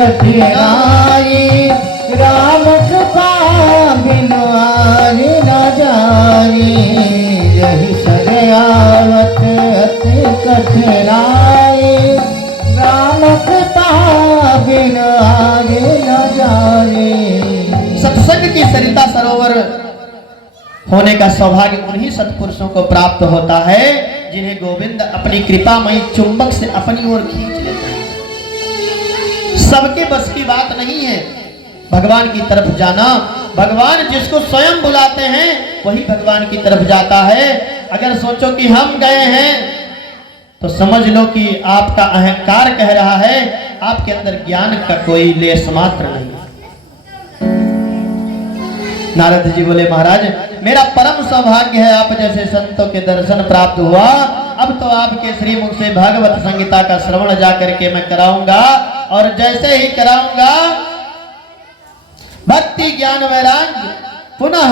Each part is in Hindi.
कठिनाई, राम कृपा बिन आर न जाई। यही सदयावत अति कठिनाई, राम कृपा बिन आर न जाई। सत्संग की सरिता सरोवर होने का सौभाग्य उन्हीं सत्पुरुषों को प्राप्त होता है जिन्हें गोविंद अपनी कृपामयी चुंबक से अपनी ओर खींच लेते हैं। सबके बस की बात नहीं है भगवान की तरफ जाना। भगवान जिसको स्वयं बुलाते हैं वही भगवान की तरफ जाता है। अगर सोचो कि हम गए हैं तो समझ लो कि आपका अहंकार कह रहा है, आपके अंदर ज्ञान का कोई लेस मात्र नहीं। नारद जी बोले महाराज मेरा परम सौभाग्य है आप जैसे संतों के दर्शन प्राप्त हुआ। अब तो आपके श्रीमुख से भागवत संगीता का श्रवण जाकर के मैं कराऊंगा, और जैसे ही कराऊंगा भक्ति ज्ञान वैराग्य पुनः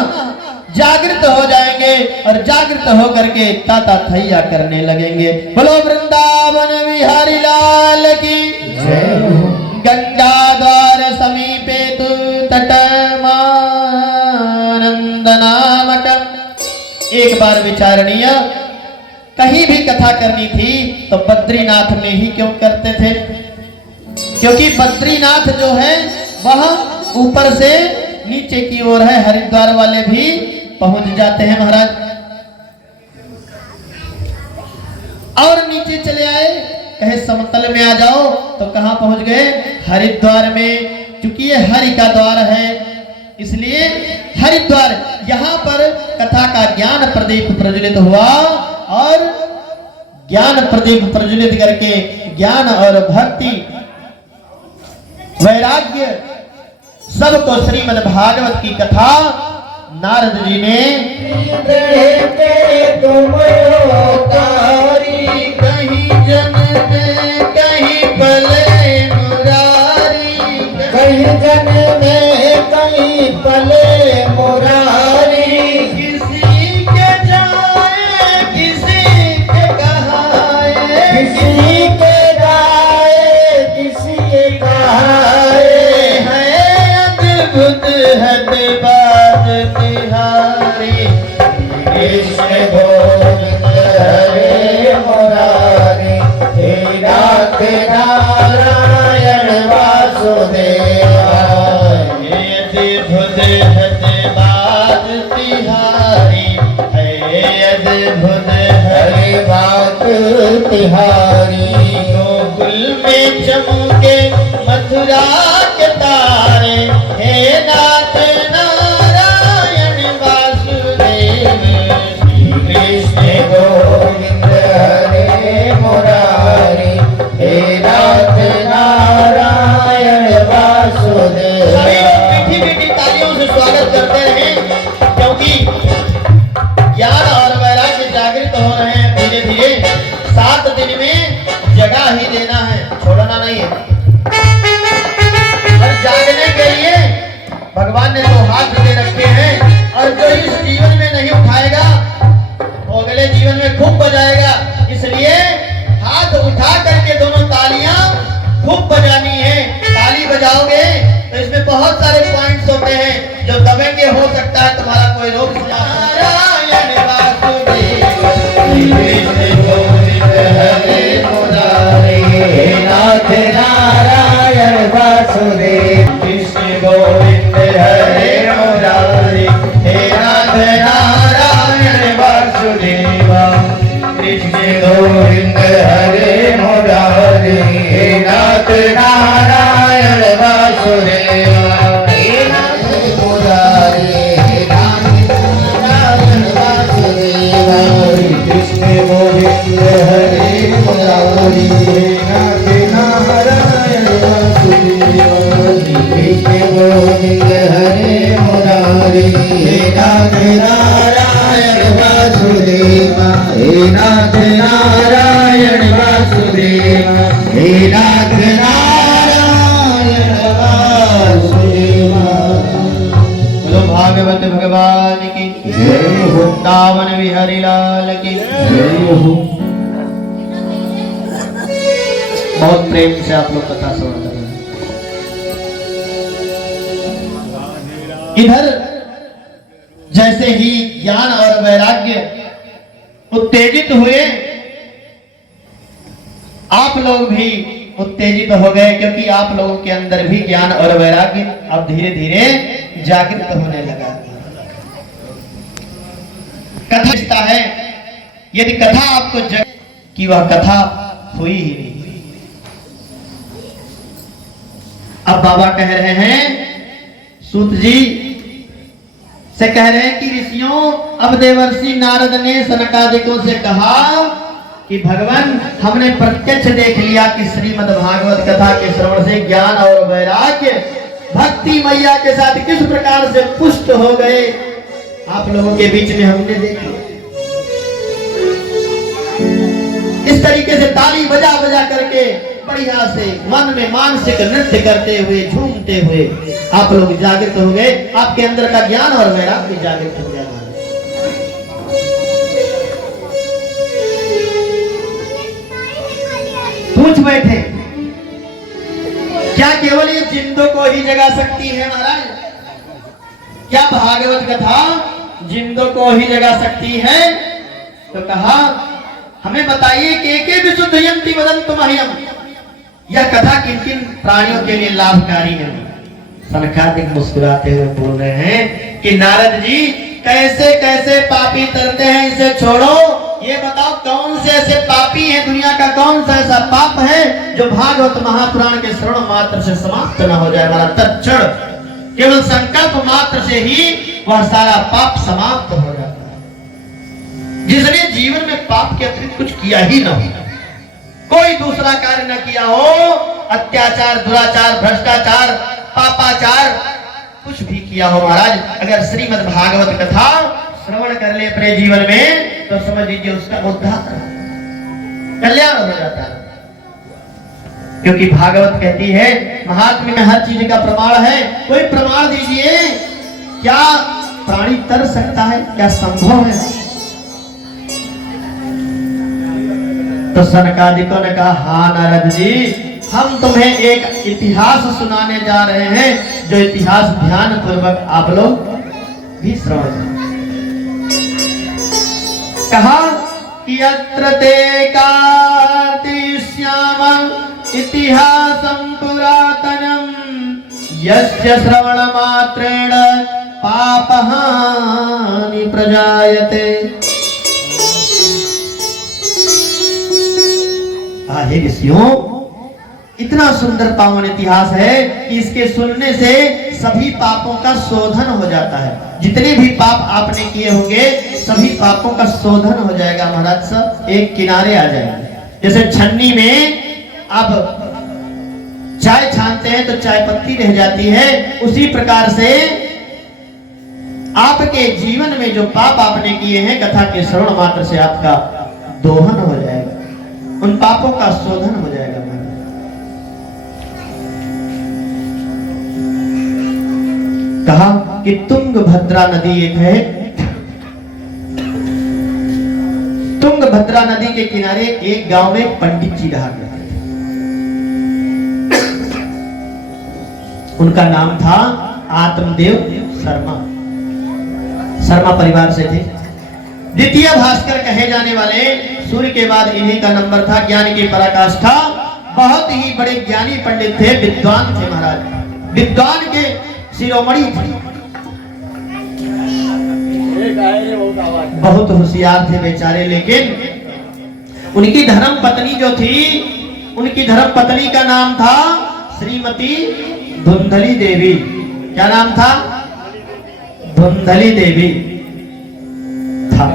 जागृत हो जाएंगे, और जागृत होकर के ताता थैया करने लगेंगे। बोलो वृंदावन बिहारी लाल की जय। गंगा द्वार समीपे तु तट नामक। एक बार विचारणीय कहीं भी कथा करनी थी तो बद्रीनाथ में ही क्यों करते थे? क्योंकि बद्रीनाथ जो है वह ऊपर से नीचे की ओर है, हरिद्वार वाले भी पहुंच जाते हैं महाराज। और नीचे चले आए, कहे समतल में आ जाओ तो कहां पहुंच गए? हरिद्वार में। चूंकि ये हरि का द्वार है इसलिए हरिद्वार, यहाँ पर कथा का ज्ञान प्रदीप प्रज्वलित हुआ, और ज्ञान प्रदीप प्रज्वलित करके ज्ञान और भक्ति वैराग्य सबको श्रीमद् भागवत की कथा नारद जी ने कहीं जन्म कहीं पले मुरारी, कहीं जन्म कहीं पले मुरारी। किसी के जाए किसी के कहाए, किसी के जाए किसी के कहाए। है अद्भुत हटबाज तिहारी। कृष्ण गोविंद हरे मुरारी, हे नाथ नारायण वासुदेवा। अद्भुत हटबाज तिहारी, है अद्भुत हरे बात तिहारी। गोकुल में चमके मथुरा के तारे, हे नाथ नारायण वासुदेव। कृष्ण गोविंद हरे मुरारी, हे नाथ नारायण वासुदेव। सभी लोग मीठी मीठी तालियों से स्वागत करते रहे, क्योंकि ज्ञान और वैराग्य जागृत हो रहे हैं धीरे धीरे। 7 दिन में जगा ही देना है, छोड़ना नहीं है। और जागने के लिए भगवान ने 2 हाथ दे रखे हैं, और जो इस जीवन में नहीं उठाएगा वो अगले जीवन में खूब बजाएगा। इसलिए हाथ उठा करके दोनों तालियां खूब बजानी है। ताली बजाओगे तो इसमें बहुत सारे पॉइंट्स होते हैं, जो दबेंगे हो सकता है तुम्हारा कोई रोग। नारायण वासुदेव कृष्ण गोविंद हरे मुरारी, हे नाथ नारायण वासुदेव। कृष्ण गोविंद हरे मुरारी, हे नाथ नारायण वासुदेव। कृष्ण गोविंद हरे मुरारी, हे नाथ नारायण वासुदेव। हे नाथ मुरारी, हे नाथ नारायण वासुदेव। कृष्ण गोविंद हरे मुरारी, हे नाथ नारायण वासुदेव। कृष्ण गोविंद हरे मुरारी, हे नाथ नारायण वासुदेव। हे नाथ नारायण वासुदेव, हे नाथ नारायण वासुदेव। बोलो भागवत भगवान की जय हो। वृंदावन बिहारी लाल की जय हो। बहुत प्रेम से आप लोग कथा श्रवण कर रहे हैं। इधर जैसे ही ज्ञान और वैराग्य उत्तेजित हुए, आप लोग भी उत्तेजित हो गए, क्योंकि आप लोगों के अंदर भी ज्ञान और वैराग्य अब धीरे धीरे जागृत होने लगा। कथा है, यदि कथा आपको कि वह कथा हुई ही नहीं। अब बाबा कह रहे हैं, सूत जी से कह रहे हैं कि ऋषियों, अब देवर्षि नारद ने सनकादिकों से कहा कि भगवान, हमने प्रत्यक्ष देख लिया कि श्रीमद् भागवत कथा के श्रवण से ज्ञान और वैराग्य भक्ति मैया के साथ किस प्रकार से पुष्ट हो गए, आप लोगों के बीच में हमने देखा। इस तरीके से ताली बजा बजा करके बढ़िया से मन में मानसिक नृत्य करते हुए, झूमते हुए आप लोग जागृत हो गए। आपके अंदर का ज्ञान और वैराग्य जागृत हो गया। पूछ बैठे, क्या केवल ये जिंदों को ही जगा सकती है महाराज? क्या भागवत कथा जिंदों को ही जगा सकती है? तो कहा, हमें बताइए कि के विशुद्ध यंती वदंतु मह्यम, यह कथा किन किन प्राणियों के लिए लाभकारी है? सनकादिक मुस्कुराते हुए बोल रहे हैं कि नारद जी, कैसे कैसे पापी तरते हैं, इसे छोड़ो। ये बताओ, कौन से ऐसे पापी हैं, दुनिया का कौन सा ऐसा पाप है जो भागवत महापुराण के श्रवण मात्र से समाप्त न हो जाए? हमारा तत्क्षण केवल संकल्प मात्र से ही वह सारा पाप समाप्त हो जाता है। जिसने जीवन में पाप के अतिरिक्त कुछ किया ही न हो, कोई दूसरा कार्य न किया हो, अत्याचार, दुराचार, भ्रष्टाचार, पापाचार कुछ भी किया हो महाराज, अगर श्रीमद् भागवत कथा श्रवण कर ले अपने जीवन में, तो समझ लीजिए उसका उद्धार, कल्याण हो जाता है। क्योंकि भागवत कहती है, महात्म्य में हर चीज का प्रमाण है। कोई प्रमाण दीजिए, क्या प्राणी तर सकता है? क्या संभव है? तो सनकादिकों ने कहा, हाँ नारद जी, हम तुम्हें एक इतिहास सुनाने जा रहे हैं, जो इतिहास ध्यान पूर्वक आप लोग भी श्रवण करें। कहा कि अत्र ते कार्तिश्यामं इतिहासं पुरातनं, यस्य श्रवण मात्रेण पापहानि प्रजायते। हे ऋषियों, इतना सुंदर पावन इतिहास है कि इसके सुनने से सभी पापों का शोधन हो जाता है। जितने भी पाप आपने किए होंगे, सभी पापों का शोधन हो जाएगा महाराज। सब एक किनारे आ जाएंगे। जैसे छन्नी में आप चाय छानते हैं तो चाय पत्ती रह जाती है, उसी प्रकार से आपके जीवन में जो पाप आपने किए हैं, कथा के श्रवण मात्र से आपका दोहन हो जाएगा, उन पापों का शोधन हो जाएगा। कहा कि तुंगभद्रा नदी एक है, तुंगभद्रा नदी के किनारे एक गांव में एक पंडित जी रहा करते थे। उनका नाम था आत्मदेव शर्मा। शर्मा परिवार से थे। द्वितीय भास्कर कहे जाने वाले सूर्य के बाद इन्हीं का नंबर था। ज्ञान की पराकाष्ठा, बहुत ही बड़े ज्ञानी पंडित थे, विद्वान थे महाराज, विद्वान के शिरोमणि थे, बहुत होशियार थे बेचारे। लेकिन उनकी धर्म पत्नी जो थी, उनकी धर्म पत्नी का नाम था श्रीमती धुंधली देवी। क्या नाम था? धुंधली देवी था।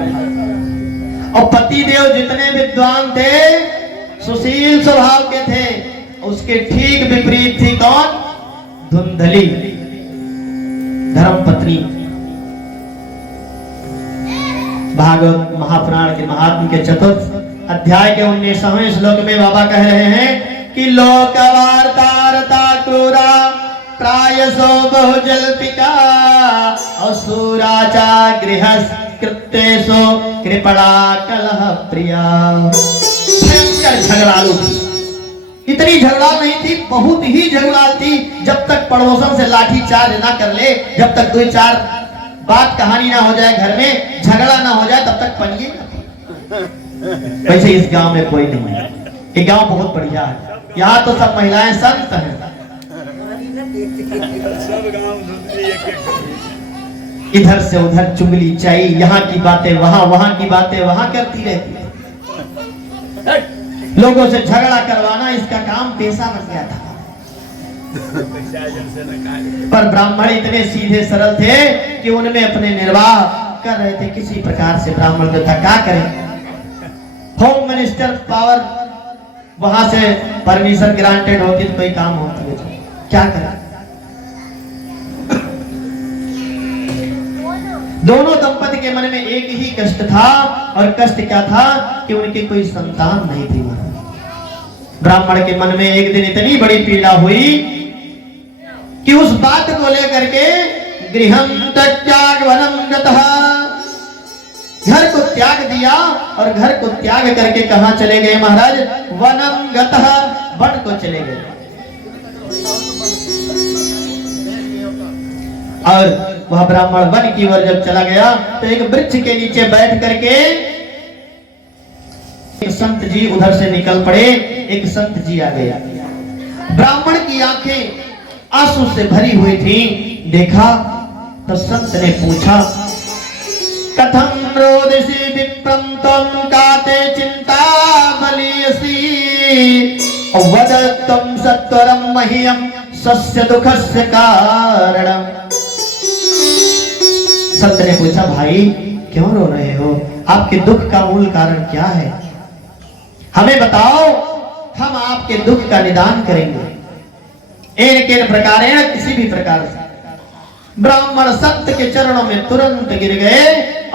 और पतिदेव जितने विद्वान थे, सुशील स्वभाव के थे, उसके ठीक विपरीत थी कौन? धुंधली धर्म पत्नी। भागवत महापुराण के महात्म्य के चतुर्थ अध्याय के 19वें श्लोक में बाबा कह रहे हैं कि लोक वार्तारता क्रूरा प्रायसो बहुजल्पिका असुराचा गृहस्कृतेषु कृपणा कलह प्रिया। भयंकर झगड़ालू थी, इतनी झगड़ाल नहीं थी, बहुत ही झगड़ाल थी। जब तक पड़ोसन से लाठी चार्ज ना कर ले, जब तक 2-4 बात कहानी ना हो जाए, घर में झगड़ा ना हो जाए, तब तक पनिए ना पी। वैसे इस गांव में कोई नहीं है। ये गांव बहुत बढ़िया है। यहाँ तो सब महिलाएं संत हैं। इधर से उधर चुगली चाई, यहाँ की बातें वहां, वहां की बातें वहां करती रहती है। लोगों से झगड़ा करवाना इसका काम पेशा बन गया था। पर ब्राह्मण इतने सीधे सरल थे कि उनमें अपने निर्वाह कर रहे थे। किसी प्रकार से ब्राह्मण देवता क्या करें? होम मिनिस्टर पावर वहां से परमिशन ग्रांटेड होती तो कोई काम होती है, क्या करें? दोनों दंपति के मन में एक ही कष्ट था, और कष्ट क्या था कि उनकी कोई संतान नहीं थी। ब्राह्मण के मन में एक दिन इतनी बड़ी पीड़ा हुई कि उस बात को लेकर के गृहं त्याग वनं गतः, घर को त्याग दिया, और घर को त्याग करके कहां चले गए महाराज? वनं गतः, वन को चले गए। और वह ब्राह्मण वन की ओर जब चला गया तो एक वृक्ष के नीचे बैठ करके एक संत जी उधर से निकल पड़े। एक संत जी आ गया। ब्राह्मण की आंखें आंसू से भरी हुई थी। देखा तो संत ने पूछा, कथम रोदसी विप्रम त्वं काते चिंता बलियसी वदत्तम सत्वरम मह्यम स्वस्य दुःखस्य कारणम। संत ने पूछा, भाई क्यों रो रहे हो? आपके दुख का मूल कारण क्या है? हमें बताओ, हम आपके दुख का निदान करेंगे। इन प्रकारेण, किसी भी प्रकार से। ब्राह्मण संत के चरणों में तुरंत गिर गए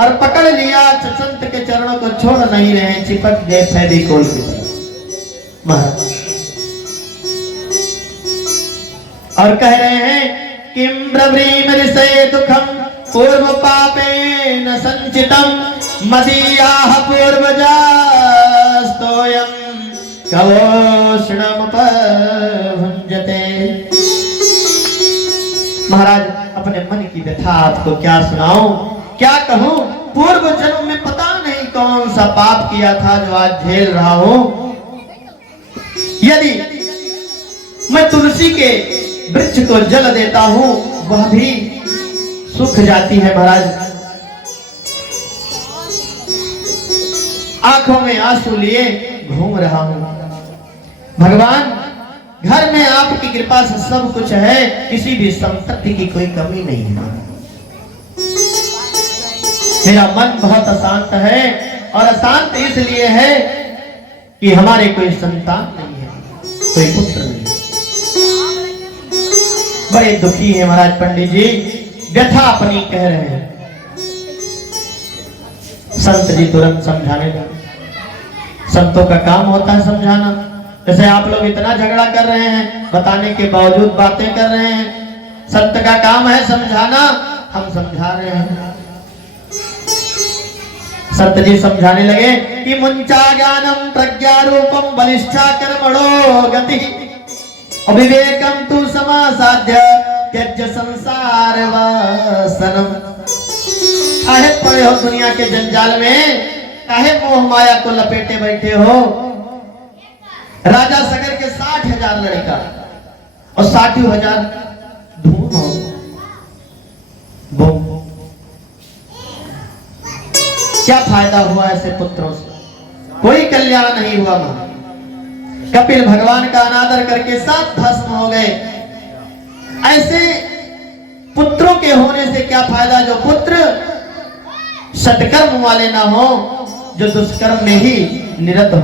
और पकड़ लिया। संत के चरणों को छोड़ नहीं रहे, चिपक गए फेविकोल की तरह। और कह रहे हैं, किम ब्रवीम ऋषे दुखम पूर्व पापेन संचितम मदीयाः पूर्वजास्तोयं कवोष्णमुपभुञ्जते। महाराज, अपने मन की व्यथा आपको क्या सुनाऊं, क्या कहूं? पूर्व जन्म में पता नहीं कौन सा पाप किया था जो आज झेल रहा हूं। यदि मैं तुलसी के वृक्ष को जल देता हूं, वह भी सूख जाती है महाराज। आंखों में आंसू लिए घूम रहा हूं। भगवान, घर में आपकी कृपा से सब कुछ है, किसी भी संपत्ति की कोई कमी नहीं है। मेरा मन बहुत अशांत है, और अशांत इसलिए है कि हमारे कोई संतान नहीं है, कोई पुत्र नहीं। बड़े दुखी है महाराज। पंडित जी व्यथा अपनी कह रहे हैं। संत जी तुरंत समझाने लगे। संतों का काम होता है समझाना। जैसे आप लोग इतना झगड़ा कर रहे हैं, बताने के बावजूद बातें कर रहे हैं। संत का काम है समझाना, हम समझा रहे हैं। संत जी समझाने लगे कि मुंचा ज्ञानम प्रज्ञा रूपम बलिष्ठा कर्मणो गति अविवेकम तु समासाध्य त्यज्य संसार वासनम। काहे पड़े हो दुनिया के जंजाल में? काहे मोह माया को लपेटे बैठे हो? राजा सगर के 60,000 लड़का और 60,000 धूम हो। क्या फायदा हुआ ऐसे पुत्रों से? कोई कल्याण नहीं हुआ। कपिल भगवान का अनादर करके सब भस्म हो गए। ऐसे पुत्रों के होने से क्या फायदा जो पुत्र सत्कर्म वाले ना हो, जो दुष्कर्म में ही निरत हो।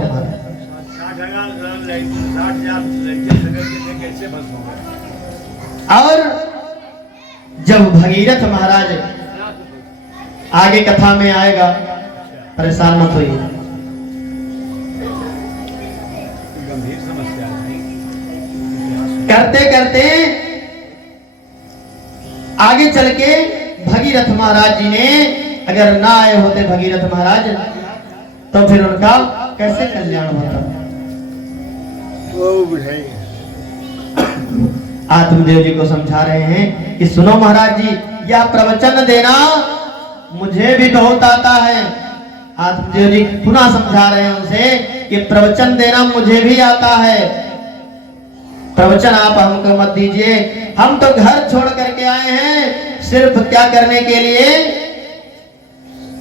और जब भगीरथ महाराज, आगे कथा में आएगा, परेशान मत होइए। करते करते आगे चल के भगीरथ महाराज जी ने अगर ना आए होते भगीरथ महाराज, तो फिर उनका कैसे कल्याण होता? वो बुझाएंगे। आत्मदेव जी को समझा रहे हैं कि सुनो महाराज जी, यह प्रवचन देना मुझे भी बहुत आता है। आत्मदेव जी पुनः समझा रहे हैं उनसे कि प्रवचन देना मुझे भी आता है, प्रवचन आप हमको मत दीजिए। हम तो घर छोड़ करके आए हैं सिर्फ क्या करने के लिए?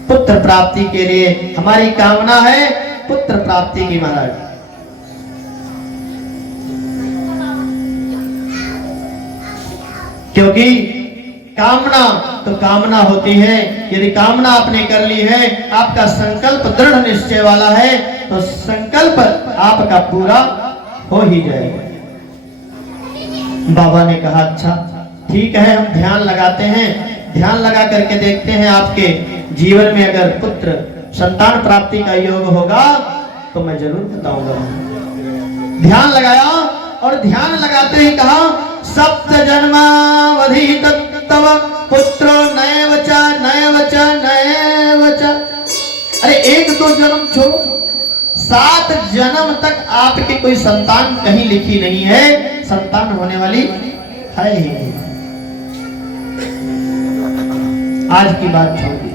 पुत्र प्राप्ति के लिए। हमारी कामना है पुत्र प्राप्ति की महाराज। क्योंकि कामना तो कामना होती है, यदि कामना आपने कर ली है, आपका संकल्प दृढ़ निश्चय वाला है, तो संकल्प आपका पूरा हो ही जाएगा। बाबा ने कहा अच्छा ठीक है, हम ध्यान लगाते हैं, ध्यान लगा करके देखते हैं आपके जीवन में अगर पुत्र संतान प्राप्ति का योग होगा तो मैं जरूर बताऊंगा। ध्यान लगाया और ध्यान लगाते ही कहा सप्त जन्मावधि तव पुत्रो नैव च। अरे एक दो जन्म छोड़ो, 7 जन्म तक आपकी कोई संतान कहीं लिखी नहीं है, संतान होने वाली है ही नहीं। आज की बात छोड़िए।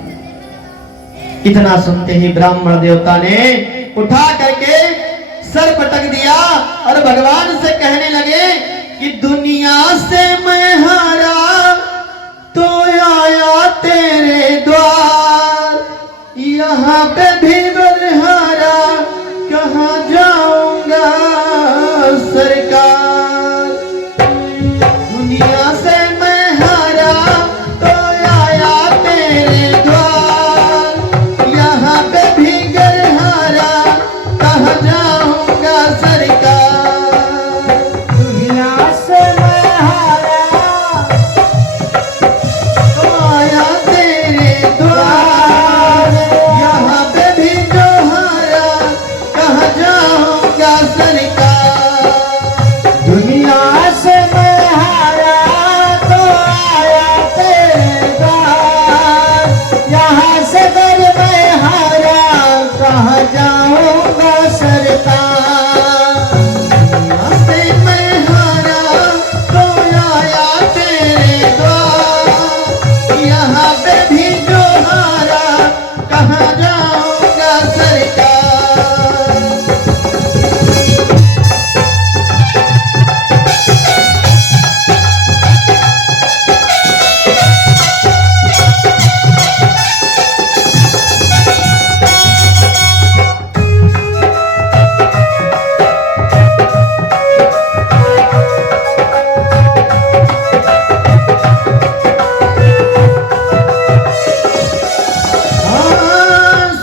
इतना सुनते ही ब्राह्मण देवता ने उठा करके सर पटक दिया और भगवान से कहने लगे कि दुनिया से मैं हारा तो आया तेरे द्वार, यहाँ पे भी बलिहारा कहाँ जाऊंगा सरकार। दुनिया से मैं हारा तो आया तेरे द्वार, यहाँ पे भी गरहारा कहाँ जाऊंगा सरकार। दुनिया से मैं हारा तो आया तेरे द्वार, यहाँ पे भी जो हारा कहाँ जाऊंगा सरकार। दुनिया से मैं हारा तो आया तेरे द्वार, यहाँ से कर मैं हारा कहाँ जाऊंगा सरकार। दुनिया से मैं हारा तो आया तेरे द्वार, यहाँ पे भी जो हारा कहाँ जाऊंगा सरकार।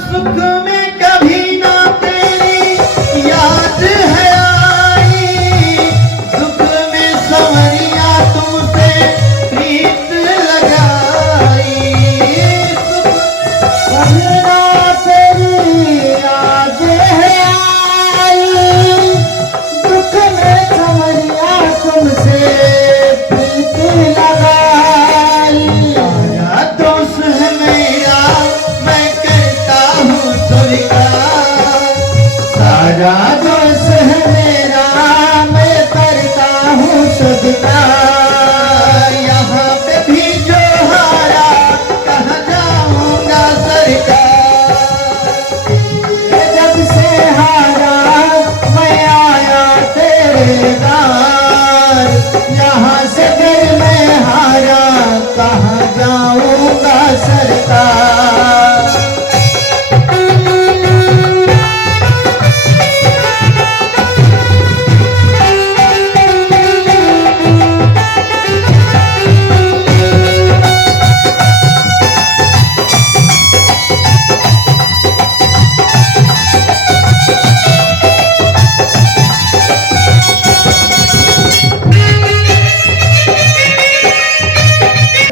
सुख में कभी ना तेरी याद है आई, दुख में संवरिया तुमसे प्रीत लगाई। सुख में कभी ना तेरी याद है आई, दुख में संवरिया तुमसे प्रीत लगाई। सारा दोष है मेरा मैं करता हूँ स्वीकार, सारा दोष है मेरा मैं करता हूँ स्वीकार। यहाँ पे भी जो हारा कहाँ जाऊंगा सरकार। जब से हारा मैं आया तेरे द्वार, यहाँ से फिर मैं हारा कहाँ जाऊंगा सरकार।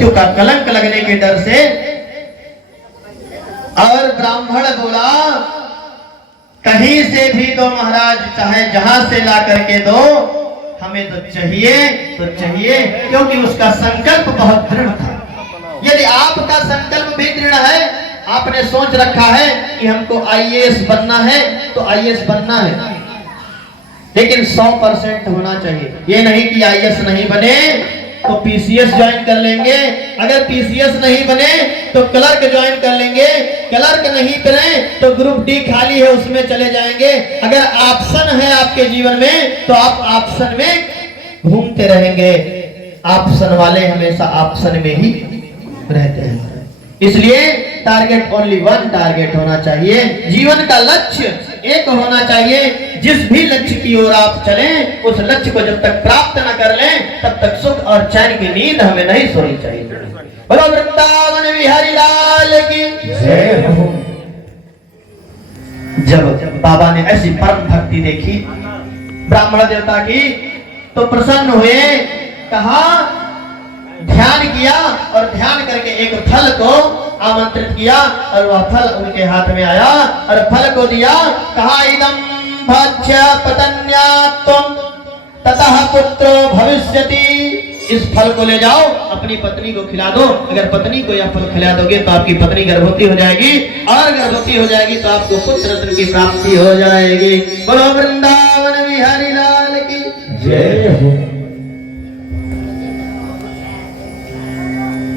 का कलंक लगने के डर से। और ब्राह्मण बोला कहीं से भी दो महाराज, चाहे जहां से ला करके दो, हमें तो चाहिए तो चाहिए, क्योंकि उसका संकल्प बहुत दृढ़ था। यदि आपका संकल्प भी दृढ़ है, आपने सोच रखा है कि हमको आईएएस बनना है, तो आईएएस बनना है। लेकिन 100% होना चाहिए। ये नहीं कि आईएएस नहीं बने तो पीसीएस ज्वाइन कर लेंगे, अगर पीसीएस नहीं बने तो क्लर्क ज्वाइन कर लेंगे, क्लर्क नहीं बने तो ग्रुप डी खाली है उसमें चले जाएंगे। अगर ऑप्शन है आपके जीवन में तो आप ऑप्शन में घूमते रहेंगे। ऑप्शन वाले हमेशा ऑप्शन में ही रहते हैं। इसलिए टारगेट ओनली वन टारगेट होना चाहिए। जीवन का लक्ष्य एक होना चाहिए। जिस भी लक्ष्य की ओर आप चलें, उस लक्ष्य को जब तक प्राप्त न कर लें तब तक सुख और चैन की नींद हमें नहीं सोनी चाहिए। बोलो वृंदावन बिहारी लाल की जय हो। जब बाबा ने ऐसी परम भक्ति देखी ब्राह्मण देवता की तो प्रसन्न हुए, कहा ध्यान किया और ध्यान करके एक फल को आमंत्रित किया और वह फल उनके हाथ में आया और फल को दिया। कहा इदं भक्ष्य पतन्यात्वं ततः पुत्रो भविष्यति। इस फल को ले जाओ अपनी पत्नी को खिला दो। अगर पत्नी को यह फल खिला दोगे तो आपकी पत्नी गर्भवती हो जाएगी और गर्भवती हो जाएगी तो आपको पुत्र रत्न की प्राप्ति हो जाएगी। बोलो वृंदावन बिहारी लाल की जय हो।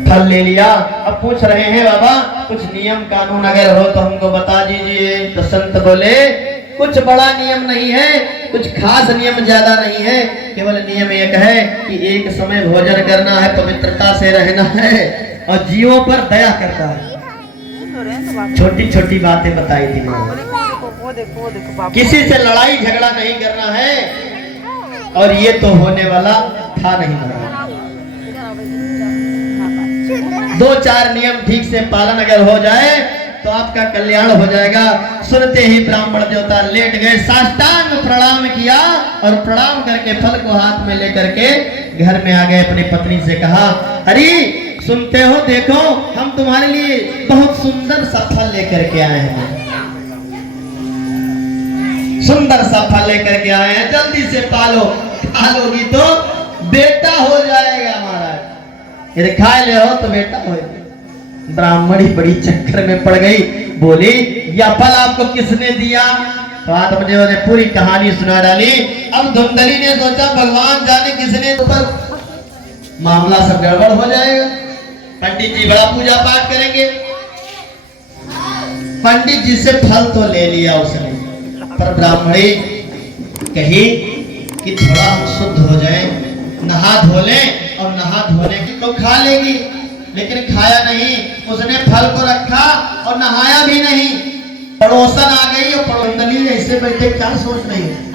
फल ले लिया। अब पूछ रहे हैं बाबा कुछ नियम कानून अगर हो तो हमको बता दीजिए। तो संत बोले कुछ बड़ा नियम नहीं है, कुछ खास नियम ज्यादा नहीं है, केवल नियम एक है कि एक समय भोजन करना है, पवित्रता से रहना है और जीवों पर दया करना है। छोटी छोटी बातें बताई थी। किसी से लड़ाई झगड़ा नहीं करना है और ये तो होने वाला था नहीं। 2-4 नियम ठीक से पालन अगर हो जाए तो आपका कल्याण हो जाएगा। सुनते ही ब्राह्मण देवता लेट गए, साष्टांग प्रणाम किया और प्रणाम करके फल को हाथ में लेकर के घर में आ गए। अपनी पत्नी से कहा अरे सुनते हो, देखो हम तुम्हारे लिए बहुत सुंदर सा फल लेकर के आए हैं, सुंदर सा फल लेकर के आए हैं, जल्दी से पालो, खा लोगी तो बेटा हो जाएगा महाराज। यदि खा ले हो तो बेटा हो। ब्राह्मणी बड़ी चक्कर में पड़ गई, बोली यह फल आपको किसने दिया? तो आत्मदेव ने पूरी कहानी सुना डाली। अब धुंधली ने सोचा भगवान जाने किसने ऊपर मामला सब गड़बड़ हो जाएगा। पंडित जी बड़ा पूजा पाठ करेंगे। पंडित जी से फल तो ले लिया उसने, पर ब्राह्मणी कही कि थोड़ा हम शुद्ध हो जाए, नहा धो लें और नहा धोने की तो खा लेगी, लेकिन खाया नहीं। उसने फल को रखा और नहाया भी नहीं। पड़ोसन आ गई और पड़ोसनी ऐसे बैठे क्या सोच रही है,